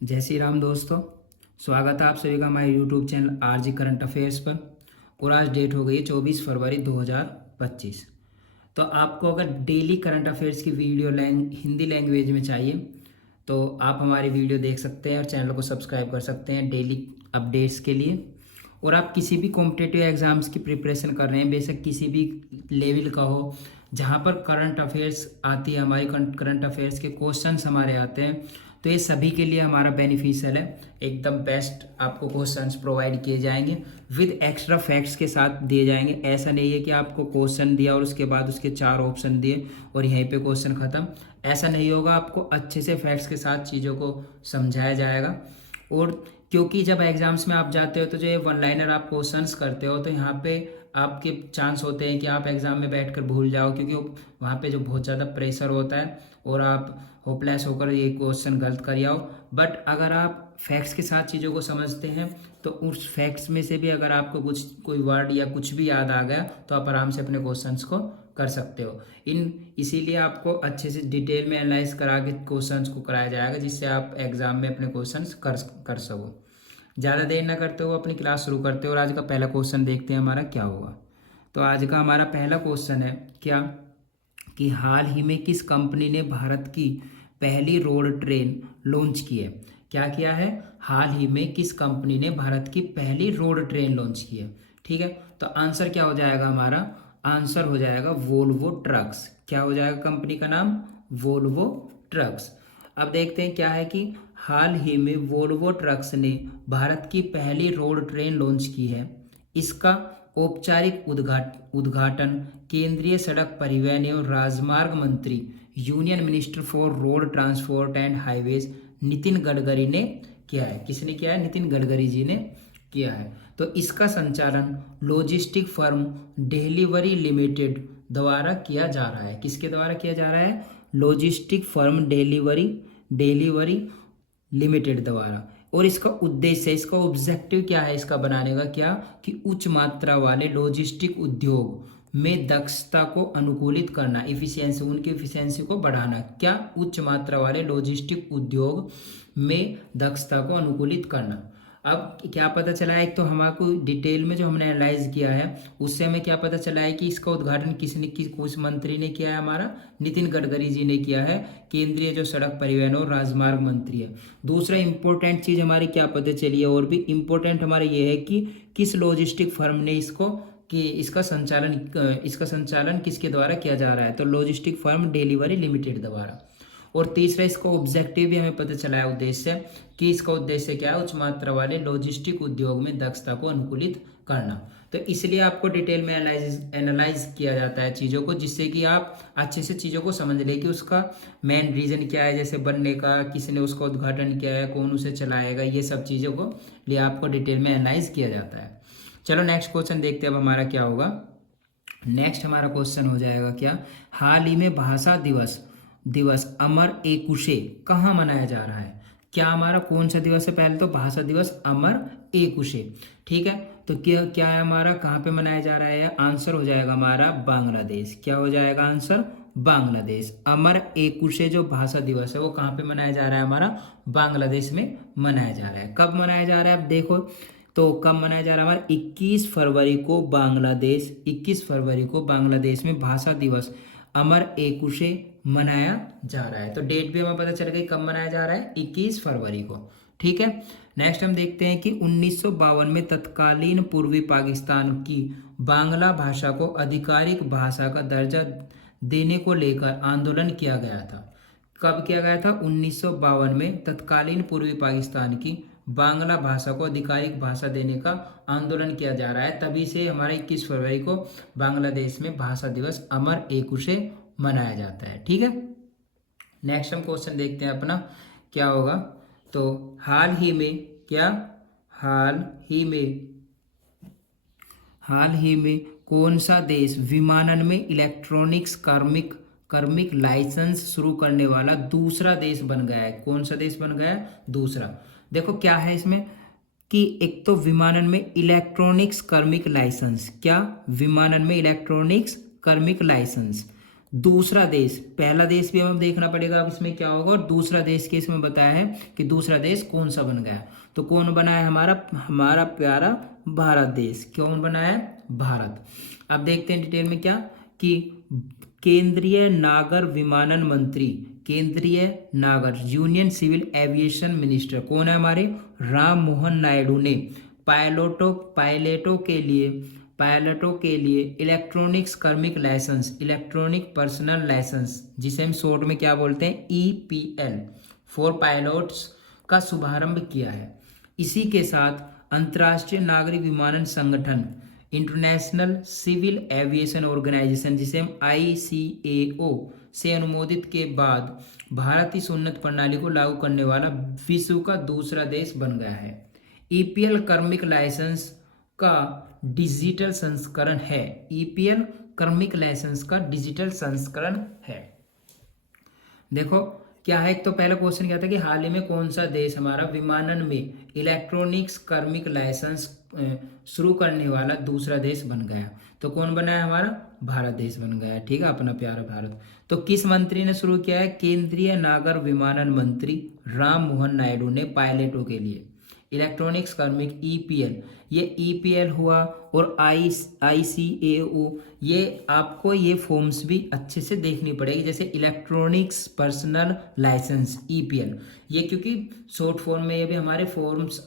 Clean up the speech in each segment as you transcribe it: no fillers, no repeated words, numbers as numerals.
जय श्री राम दोस्तों। स्वागत है आप सभी का हमारे YouTube channel RG current affairs पर। और आज डेट हो गई है 24 फरवरी 2025। तो आपको अगर डेली करंट अफेयर्स की वीडियो हिंदी लैंग्वेज में चाहिए तो आप हमारी वीडियो देख सकते हैं और चैनल को सब्सक्राइब कर सकते हैं डेली अपडेट्स के लिए। और आप किसी भी कॉम्पिटिटिव एग्ज़ाम्स की प्रिपरेशन कर रहे हैं, बेशक किसी भी लेवल का हो, जहाँ पर करंट अफेयर्स आती है, हमारी करंट अफेयर्स के क्वेश्चंस हमारे आते हैं, तो ये सभी के लिए हमारा बेनिफिशियल है। एकदम बेस्ट आपको क्वेश्चंस प्रोवाइड किए जाएंगे विद एक्स्ट्रा फैक्ट्स के साथ दिए जाएंगे। ऐसा नहीं है कि आपको क्वेश्चन दिया और उसके बाद उसके 4 ऑप्शन दिए और यहीं पे क्वेश्चन ख़त्म। ऐसा नहीं होगा, आपको अच्छे से फैक्ट्स के साथ चीज़ों को समझाया जाएगा। और क्योंकि जब एग्जाम्स में आप जाते हो तो जो ये वन लाइनर आप क्वेश्चंस करते हो तो यहाँ पे आपके चांस होते हैं कि आप एग्ज़ाम में बैठकर भूल जाओ, क्योंकि वहाँ पे जो बहुत ज़्यादा प्रेशर होता है और आप होपलेस होकर ये क्वेश्चन गलत कर आओ। बट अगर आप फैक्ट्स के साथ चीज़ों को समझते हैं तो उस फैक्ट्स में से भी अगर आपको कोई वर्ड या कुछ भी याद आ गया तो आप आराम से अपने क्वेश्चंस को कर सकते हो। इसीलिए आपको अच्छे से डिटेल में एनालाइज करा के क्वेश्चंस को कराया जाएगा, जिससे आप एग्जाम में अपने क्वेश्चंस कर सको। ज़्यादा देर ना करते हो अपनी क्लास शुरू करते हो और आज का पहला क्वेश्चन देखते हैं हमारा क्या होगा। तो आज का हमारा पहला क्वेश्चन है क्या कि हाल ही में किस कंपनी ने भारत की पहली रोड ट्रेन लॉन्च की है। क्या किया है? हाल ही में किस कंपनी ने भारत की पहली रोड ट्रेन लॉन्च की है। ठीक है, तो आंसर क्या हो जाएगा हमारा? आंसर हो जाएगा वोल्वो ट्रक्स। क्या हो जाएगा कंपनी का नाम? Volvo trucks. अब देखते हैं क्या है कि हाल ही में वोल्वो ट्रक्स ने भारत की पहली रोड ट्रेन लॉन्च की है। इसका औपचारिक उद्घाटन केंद्रीय सड़क परिवहन एवं राजमार्ग मंत्री, union minister for road transport and highways, Nitin Gadkari ने किया है। किसने किया है? नितिन गडकरी जी ने किया है। तो इसका संचालन लॉजिस्टिक फर्म डिलीवरी लिमिटेड द्वारा किया जा रहा है। किसके द्वारा किया जा रहा है? लॉजिस्टिक फर्म डिलीवरी लिमिटेड द्वारा। और इसका उद्देश्य, इसका ऑब्जेक्टिव क्या है इसका बनाने का? क्या कि उच्च मात्रा वाले लॉजिस्टिक उद्योग में दक्षता को अनुकूलित करना, इफिशियंसी, उनकी इफिशियंसी को बढ़ाना। क्या? उच्च मात्रा वाले लॉजिस्टिक उद्योग में दक्षता को अनुकूलित करना। अब क्या पता चला है? एक तो हमारे डिटेल में जो हमने एनालाइज किया है उससे हमें क्या पता चला है कि इसका उद्घाटन किस मंत्री ने किया है? हमारा नितिन गडकरी जी ने किया है, केंद्रीय जो सड़क परिवहन और राजमार्ग मंत्री है। दूसरा इंपॉर्टेंट चीज हमारी क्या पता चली है, और भी इंपॉर्टेंट हमारे ये है कि किस लॉजिस्टिक फर्म ने इसका संचालन किसके द्वारा किया जा रहा है? तो लॉजिस्टिक फर्म डिलीवरी लिमिटेड द्वारा। और तीसरा इसका ऑब्जेक्टिव भी हमें पता चला है, उद्देश्य, कि इसका उद्देश्य क्या है? उच्च मात्रा वाले लॉजिस्टिक उद्योग में दक्षता को अनुकूलित करना। तो इसलिए आपको डिटेल में एनालाइज किया जाता है चीज़ों को, जिससे कि आप अच्छे से चीज़ों को समझ ले कि उसका मेन रीज़न क्या है, जैसे बनने का, किसने उसका उद्घाटन किया है, कौन उसे चलाएगा, ये सब चीज़ों को लिए आपको डिटेल में एनालाइज किया जाता है। चलो नेक्स्ट क्वेश्चन देखते हैं अब हमारा क्या होगा। नेक्स्ट हमारा क्वेश्चन हो जाएगा क्या, हाल ही में भाषा दिवस अमर एकुशे कहाँ मनाया जा रहा है? क्या हमारा कौन सा दिवस है? पहले तो भाषा दिवस अमर एकुशे। ठीक है, तो क्या है हमारा, कहाँ पे मनाया जा रहा है? आंसर हो जाएगा हमारा बांग्लादेश। क्या हो जाएगा आंसर? बांग्लादेश। अमर एकुशे जो भाषा दिवस है वो कहाँ पे मनाया जा रहा है? हमारा बांग्लादेश में मनाया जा रहा है। कब मनाया जा रहा है? अब देखो तो कब मनाया जा रहा है हमारा? 21 फरवरी को बांग्लादेश में भाषा दिवस अमर एकुशे मनाया जा रहा है। तो डेट भी हमें पता चल गई कब मनाया जा रहा है, 21 फरवरी को। ठीक है, नेक्स्ट हम देखते हैं कि 1952 में तत्कालीन पूर्वी पाकिस्तान की बांग्ला भाषा को आधिकारिक भाषा का दर्जा देने को लेकर आंदोलन किया गया था। कब किया गया था? 1952 में तत्कालीन पूर्वी पाकिस्तान की बांग्ला भाषा को आधिकारिक भाषा देने का आंदोलन किया जा रहा है। तभी से हमारे 21 फरवरी को बांग्लादेश में भाषा दिवस अमर एकुशे मनाया जाता है। ठीक है, नेक्स्ट हम क्वेश्चन देखते हैं अपना क्या होगा। तो हाल ही में कौन सा देश विमानन में इलेक्ट्रॉनिक्स कार्मिक लाइसेंस शुरू करने वाला दूसरा देश बन गया है? कौन सा देश बन गया है? दूसरा। देखो क्या है इसमें कि एक तो विमानन में इलेक्ट्रॉनिक्स कार्मिक लाइसेंस, क्या? विमानन में इलेक्ट्रॉनिक्स कार्मिक लाइसेंस। दूसरा देश, पहला देश भी हमें देखना पड़ेगा अब इसमें क्या होगा, और दूसरा देश के इसमें बताया है कि दूसरा देश कौन सा बन गया। तो कौन बना है, हमारा प्यारा भारत देश। कौन बना है, भारत। अब देखते हैं डिटेल में क्या, कि केंद्रीय नागर विमानन मंत्री, केंद्रीय नागर यूनियन सिविल एविएशन मिनिस्टर कौन है हमारे, राम मोहन नायडू ने पायलटों के लिए इलेक्ट्रॉनिक्स कर्मिक लाइसेंस, इलेक्ट्रॉनिक पर्सनल लाइसेंस, जिसे हम शॉर्ट में क्या बोलते हैं, ईपीएल फॉर पायलट्स का शुभारंभ किया है। इसी के साथ अंतर्राष्ट्रीय नागरिक विमानन संगठन, इंटरनेशनल सिविल एविएशन ऑर्गेनाइजेशन, जिसे हम ICAO से अनुमोदित के बाद भारत इस उन्नत प्रणाली को लागू करने वाला विश्व का दूसरा देश बन गया है। ईपीएल कर्मिक लाइसेंस का डिजिटल संस्करण है, ईपीएल कर्मिक लाइसेंस का डिजिटल संस्करण है। देखो क्या है, एक तो पहला क्वेश्चन क्या था कि हाल ही में कौन सा देश हमारा विमानन में इलेक्ट्रॉनिक्स कर्मिक लाइसेंस शुरू करने वाला दूसरा देश बन गया। तो कौन बना है, हमारा भारत देश बन गया, ठीक है, अपना प्यारा भारत। तो किस मंत्री ने शुरू किया है, केंद्रीय नागर विमानन मंत्री राम मोहन नायडू ने पायलटों के लिए इलेक्ट्रॉनिक्स कार्मिक ईपीएल, ये ईपीएल हुआ और ICAO, ये आपको ये फॉर्म्स भी अच्छे से देखनी पड़ेगी, जैसे इलेक्ट्रॉनिक्स पर्सनल लाइसेंस ईपीएल, ये क्योंकि शॉर्ट फॉर्म में ये भी हमारे फॉर्म्स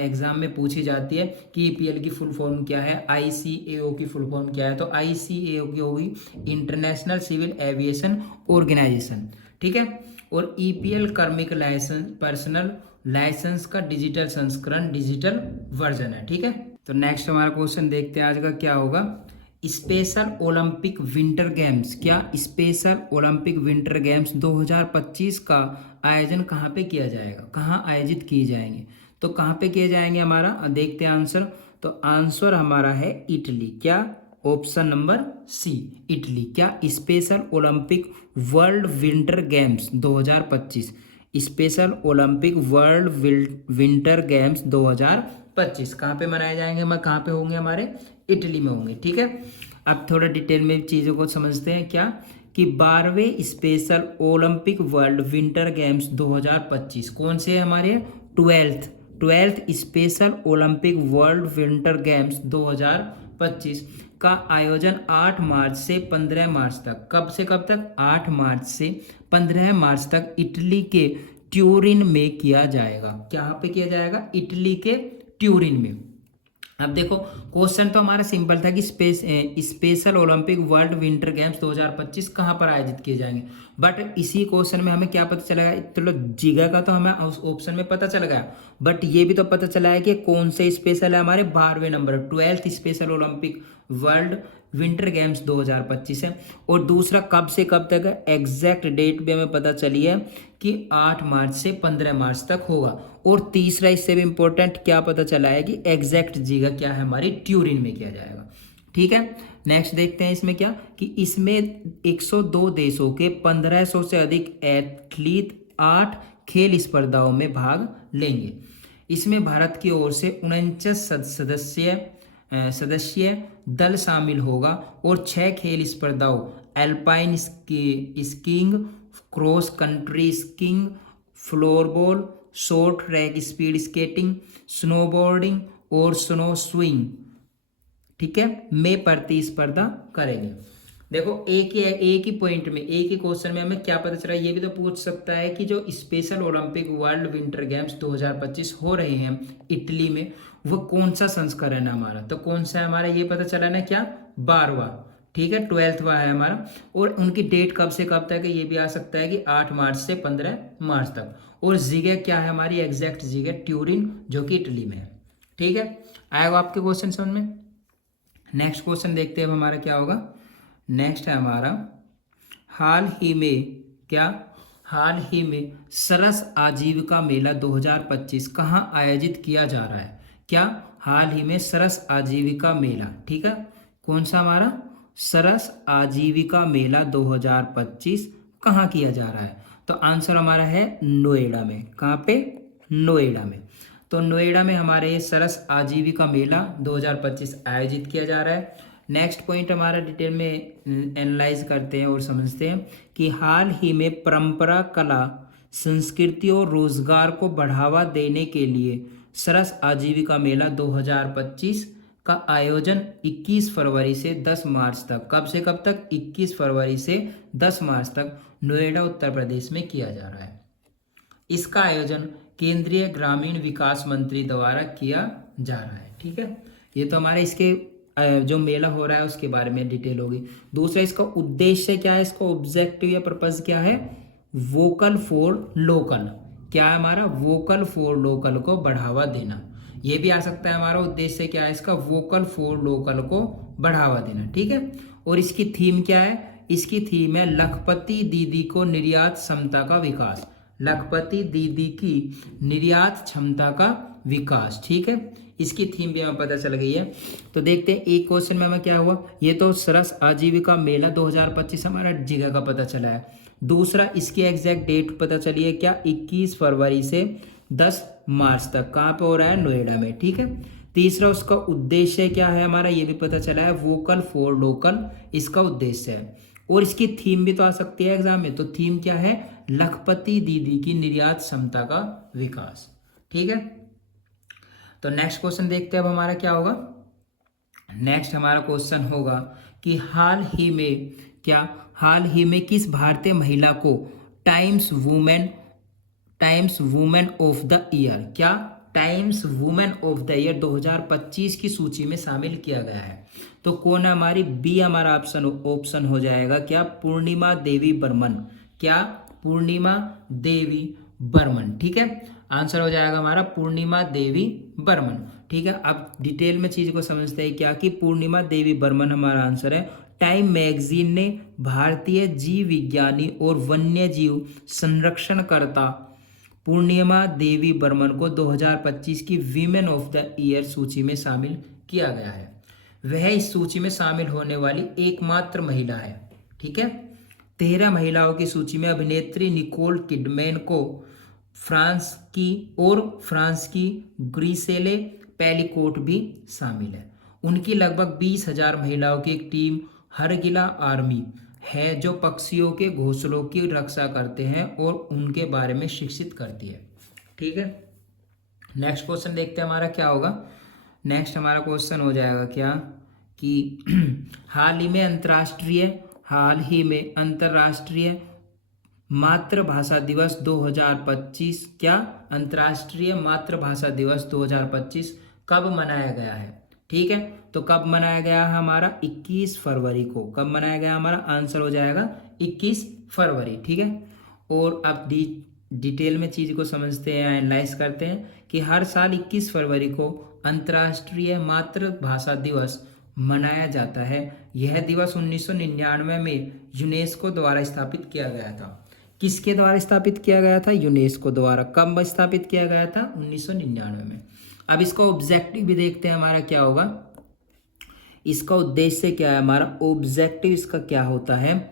एग्जाम में पूछी जाती है कि ईपीएल की फुल फॉर्म क्या है, ICAO की फुल फॉर्म क्या है। तो ICAO की होगी इंटरनेशनल सिविल एविएशन ऑर्गेनाइजेशन, ठीक है। और ईपीएल कार्मिक लाइसेंस पर्सनल लाइसेंस का डिजिटल संस्करण, डिजिटल वर्जन है, ठीक है। तो नेक्स्ट हमारा क्वेश्चन देखते हैं आज का क्या होगा, स्पेशल ओलंपिक विंटर गेम्स, क्या स्पेशल ओलंपिक विंटर गेम्स 2025 का आयोजन कहाँ पे किया जाएगा, कहाँ आयोजित किए जाएंगे। तो कहाँ पे किए जाएंगे, हमारा देखते हैं आंसर। तो आंसर हमारा है इटली, क्या, ऑप्शन नंबर सी इटली। क्या, special Olympic World Winter Games 2025, special Olympic World Winter Games 2025 कहाँ पे मनाए जाएंगे, कहाँ पे होंगे, हमारे इटली में होंगे, ठीक है। अब थोड़ा डिटेल में चीज़ों को समझते हैं, क्या कि 12वें Special Olympic World Winter Games 2025 कौन से है हमारे, 12th Special Olympic World Winter Games 2025 का आयोजन 8 मार्च से 15 मार्च तक, कब से कब तक, 8 मार्च से 15 मार्च तक इटली के ट्यूरिन में किया जाएगा। कहाँ पे किया जाएगा, इटली के ट्यूरिन में। अब देखो क्वेश्चन तो हमारा सिंपल था कि special Olympic World Winter Games 2025 कहाँ पर आयोजित किए जाएंगे, बट इसी क्वेश्चन में हमें क्या पता चला, चलो जगह का तो हमें उस ऑप्शन में पता चल गया, बट ये भी तो पता चला है कि कौन से स्पेशल है, हमारे 12वें number 12th Special Olympic World Winter Games 2025 है। और दूसरा कब से कब तक है, एग्जैक्ट डेट भी हमें पता चली है कि 8 मार्च से 15 मार्च तक होगा। और तीसरा इससे भी इंपॉर्टेंट क्या पता चला है कि एग्जैक्ट जगह क्या है, हमारी ट्यूरिन में किया जाएगा, ठीक है। नेक्स्ट देखते हैं इसमें क्या, कि इसमें 102 देशों के 1500 से अधिक एथलीट 8 खेल स्पर्धाओं में भाग लेंगे। इसमें भारत की ओर से 49 सदस्यीय दल शामिल होगा और 6 खेल स्पर्धाओं, alpine skiing, cross country skiing, floorball, short track speed skating, snowboarding और स्नो स्विंग, ठीक है, में प्रतिस्पर्धा करेंगे। देखो एक ही पॉइंट में, एक ही क्वेश्चन में हमें क्या पता चला, ये भी तो पूछ सकता है कि जो special Olympic World Winter Games 2025 हो रहे हैं इटली में, वो कौन सा संस्करण है हमारा। तो कौन सा है हमारा, ये पता चला ना, क्या, 12वां, ठीक है, 12वां है हमारा। और उनकी डेट कब से कब तक है, ये भी आ सकता है कि 8 मार्च से 15 मार्च तक। और जगह क्या है हमारी, एग्जैक्ट जगह ट्यूरिन, जो कि इटली में है, ठीक है। आएगा आपके क्वेश्चन समझ में। नेक्स्ट क्वेश्चन देखते हैं हमारा क्या होगा। नेक्स्ट है हमारा, हाल ही में सरस आजीविका मेला 2025 कहाँ आयोजित किया जा रहा है। क्या, हाल ही में सरस आजीविका मेला, ठीक है, कौन सा हमारा, सरस आजीविका मेला 2025 कहाँ किया जा रहा है। तो आंसर हमारा है नोएडा में। कहाँ पे, नोएडा में। तो नोएडा में हमारे सरस आजीविका मेला 2025 आयोजित किया जा रहा है। नेक्स्ट पॉइंट हमारा डिटेल में एनालाइज करते हैं और समझते हैं कि हाल ही में परंपरा, कला, संस्कृति और रोजगार को बढ़ावा देने के लिए सरस आजीविका मेला 2025 का आयोजन 21 फरवरी से 10 मार्च तक, कब से कब तक, 21 फरवरी से 10 मार्च तक नोएडा उत्तर प्रदेश में किया जा रहा है। इसका आयोजन केंद्रीय ग्रामीण विकास मंत्री द्वारा किया जा रहा है। ठीक है, ये तो हमारे इसके जो मेला हो रहा है उसके बारे में डिटेल होगी। दूसरा, इसका उद्देश्य क्या है, इसका ऑब्जेक्टिव या पर्पस क्या है, वोकल फॉर लोकल। क्या है हमारा, वोकल फॉर लोकल को बढ़ावा देना। ये भी आ सकता है हमारा उद्देश्य क्या है इसका, वोकल फॉर लोकल को बढ़ावा देना। ठीक है, और इसकी थीम क्या है, इसकी थीम है लखपति दीदी को निर्यात क्षमता का विकास। लखपति दीदी की निर्यात क्षमता का विकास। ठीक है, इसकी थीम भी हमें पता चल गई है। तो देखते हैं एक क्वेश्चन में हमें क्या हुआ। ये तो सरस आजीविका मेला 2025 हमारा जगह का पता चला है। दूसरा, इसकी एग्जैक्ट डेट पता चली है क्या, 21 फरवरी से 10 मार्च तक। कहाँ पे हो रहा है, नोएडा में। ठीक है, तीसरा, उसका उद्देश्य क्या है हमारा, ये भी पता चला है, वोकल फॉर लोकल इसका उद्देश्य है। और इसकी थीम भी तो आ सकती है एग्जाम में। तो थीम क्या है, लखपति दीदी की निर्यात क्षमता का विकास। ठीक है, तो नेक्स्ट क्वेश्चन देखते हैं अब हमारा क्या होगा। नेक्स्ट हमारा क्वेश्चन होगा कि हाल ही में किस भारतीय महिला को Times Women of the Year, क्या Times Women of the Year 2025 की सूची में शामिल किया गया है। तो कौन है हमारी, बी हमारा ऑप्शन हो जाएगा क्या, पूर्णिमा देवी बर्मन। क्या, पूर्णिमा देवी बर्मन। ठीक है, आंसर हो जाएगा हमारा पूर्णिमा देवी बर्मन। ठीक है, अब डिटेल में चीज को समझते हैं क्या, कि पूर्णिमा देवी बर्मन हमारा आंसर है। टाइम मैगजीन ने भारतीय जीव विज्ञानी और वन्य जीव संरक्षणकर्ता पूर्णिमा देवी बर्मन को 2025 की वीमेन ऑफ द ईयर सूची में शामिल किया गया है। वह इस सूची में शामिल होने वाली एकमात्र महिला है। ठीक है, 13 महिलाओं की सूची में अभिनेत्री निकोल किडमैन को फ्रांस की ग्रिसेले पेलिकोट भी शामिल है। उनकी लगभग 20,000 महिलाओं की एक टीम हरगिला आर्मी है जो पक्षियों के घोंसलों की रक्षा करते हैं और उनके बारे में शिक्षित करती है। ठीक है, नेक्स्ट क्वेश्चन देखते हैं हमारा क्या होगा। नेक्स्ट हमारा क्वेश्चन हो जाएगा क्या, कि हाल ही में अंतर्राष्ट्रीय मातृभाषा दिवस 2025, क्या अंतर्राष्ट्रीय मातृभाषा दिवस 2025 कब मनाया गया है। ठीक है, तो कब मनाया गया है हमारा, 21 फरवरी को। कब मनाया गया हमारा, आंसर हो जाएगा 21 फरवरी। ठीक है, और अब डिटेल में चीज को समझते हैं, एनालाइज करते हैं कि हर साल 21 फरवरी को अंतर्राष्ट्रीय मातृभाषा दिवस मनाया जाता है। यह दिवस 1999 में यूनेस्को द्वारा स्थापित किया गया था। किसके द्वारा स्थापित किया गया था, यूनेस्को द्वारा। कब स्थापित किया गया था, 1999 में। अब इसका ऑब्जेक्टिव भी देखते हैं हमारा क्या होगा। इसका उद्देश्य क्या है हमारा, ऑब्जेक्टिव इसका क्या होता है,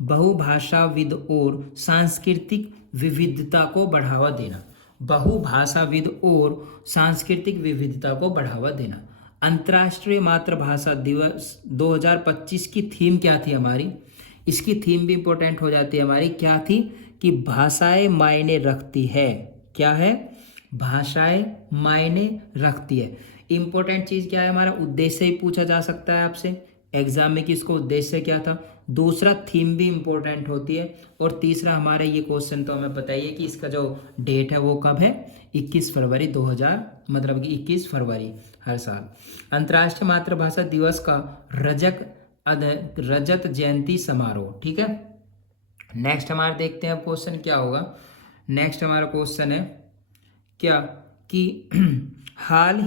बहुभाषाविद और सांस्कृतिक विविधता को बढ़ावा देना। बहुभाषाविद और सांस्कृतिक विविधता को बढ़ावा देना। अंतर्राष्ट्रीय मातृभाषा दिवस 2025 की थीम क्या थी हमारी, इसकी थीम भी इंपॉर्टेंट हो जाती है हमारी। क्या थी, कि भाषाएं मायने रखती है। क्या है, भाषाएं मायने रखती है। इंपॉर्टेंट चीज क्या है हमारा, उद्देश्य ही पूछा जा सकता है आपसे एग्जाम में कि इसको उद्देश्य क्या था। दूसरा, थीम भी इंपॉर्टेंट होती है। और तीसरा, हमारा ये क्वेश्चन तो हमें पता ही है कि इसका जो डेट है वो कब है, 21 फरवरी 2000, मतलब कि 21 फरवरी हर साल। अंतर्राष्ट्रीय मातृभाषा दिवस का रजत जयंती समारोह। ठीक है, नेक्स्ट हमारा देखते हैं अब क्वेश्चन क्या होगा। नेक्स्ट हमारा क्वेश्चन है क्या, कि हाल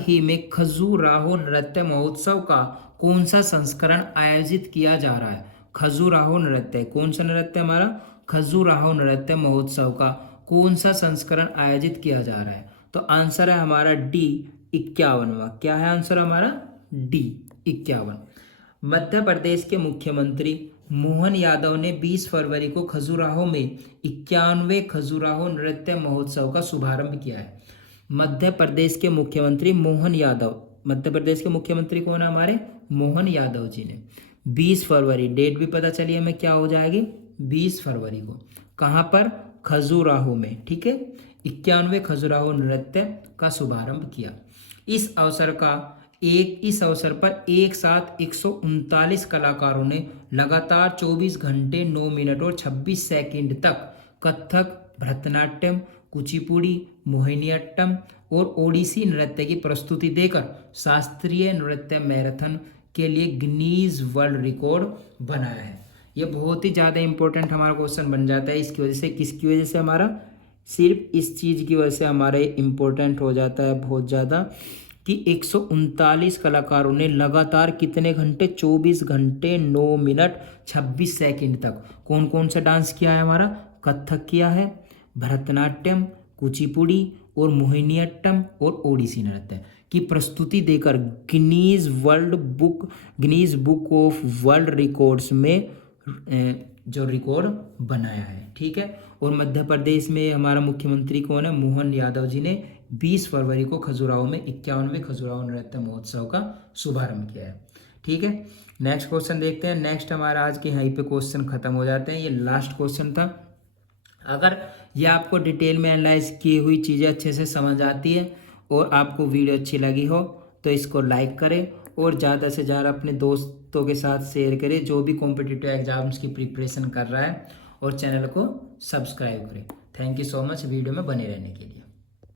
ही में खजुराहो नृत्य महोत्सव का कौन सा संस्करण आयोजित किया जा रहा है। खजुराहो नृत्य, कौन सा नृत्य हमारा, खजुराहो नृत्य महोत्सव का कौन सा संस्करण आयोजित किया जा रहा है। तो आंसर है हमारा डी 51वां। क्या है आंसर हमारा, डी 51। मध्य प्रदेश के मुख्यमंत्री मोहन यादव ने 20 फरवरी को खजुराहो में 91वें खजुराहो नृत्य महोत्सव का शुभारंभ किया है। मध्य प्रदेश के मुख्यमंत्री मोहन यादव, मध्य प्रदेश के मुख्यमंत्री कौन है हमारे, मोहन यादव जी ने 20 फरवरी, डेट भी पता चली हमें क्या हो जाएगी, 20 फरवरी को कहाँ पर, खजुराहो में, ठीक है, 91वें खजुराहो नृत्य का शुभारंभ किया। इस अवसर पर एक साथ 139 कलाकारों ने लगातार 24 घंटे 9 मिनट और 26 सेकंड तक कथक, भरतनाट्यम, कुचिपुड़ी, मोहिनीअट्टम और ओडिसी नृत्य की प्रस्तुति देकर शास्त्रीय नृत्य मैराथन के लिए गिनीज वर्ल्ड रिकॉर्ड बनाया है। ये बहुत ही ज़्यादा इंपॉर्टेंट हमारा क्वेश्चन बन जाता है। इसकी वजह से, किसकी वजह से, हमारा सिर्फ इस चीज़ की वजह से हमारे इम्पोर्टेंट हो जाता है बहुत ज़्यादा, कि 139 कलाकारों ने लगातार कितने घंटे, 24 घंटे 9 मिनट 26 सेकंड तक कौन कौन सा डांस किया है, हमारा कथक किया है, भरतनाट्यम, कुचिपुड़ी और मोहिनीअट्टम और ओडिसी नृत्य की प्रस्तुति देकर Guinness book of world records में जो रिकॉर्ड बनाया है, ठीक है। और मध्य प्रदेश में हमारा मुख्यमंत्री कौन है, मोहन यादव जी ने 20 फरवरी को खजुराहो में 51वें खजुराहो नृत्य महोत्सव का शुभारंभ किया है, ठीक है। नेक्स्ट क्वेश्चन देखते हैं। नेक्स्ट हमारा आज के यहीं पे क्वेश्चन खत्म हो जाते हैं। ये लास्ट क्वेश्चन था। अगर ये आपको डिटेल में एनालाइज की हुई चीज़ें अच्छे से समझ आती है और आपको वीडियो अच्छी लगी हो तो इसको लाइक करें और ज़्यादा से ज़्यादा अपने दोस्तों के साथ शेयर करें जो भी कॉम्पिटिटिव एग्जाम्स की प्रिपरेशन कर रहा है, और चैनल को सब्सक्राइब करें। Thank you so much video में बने रहने के लिए।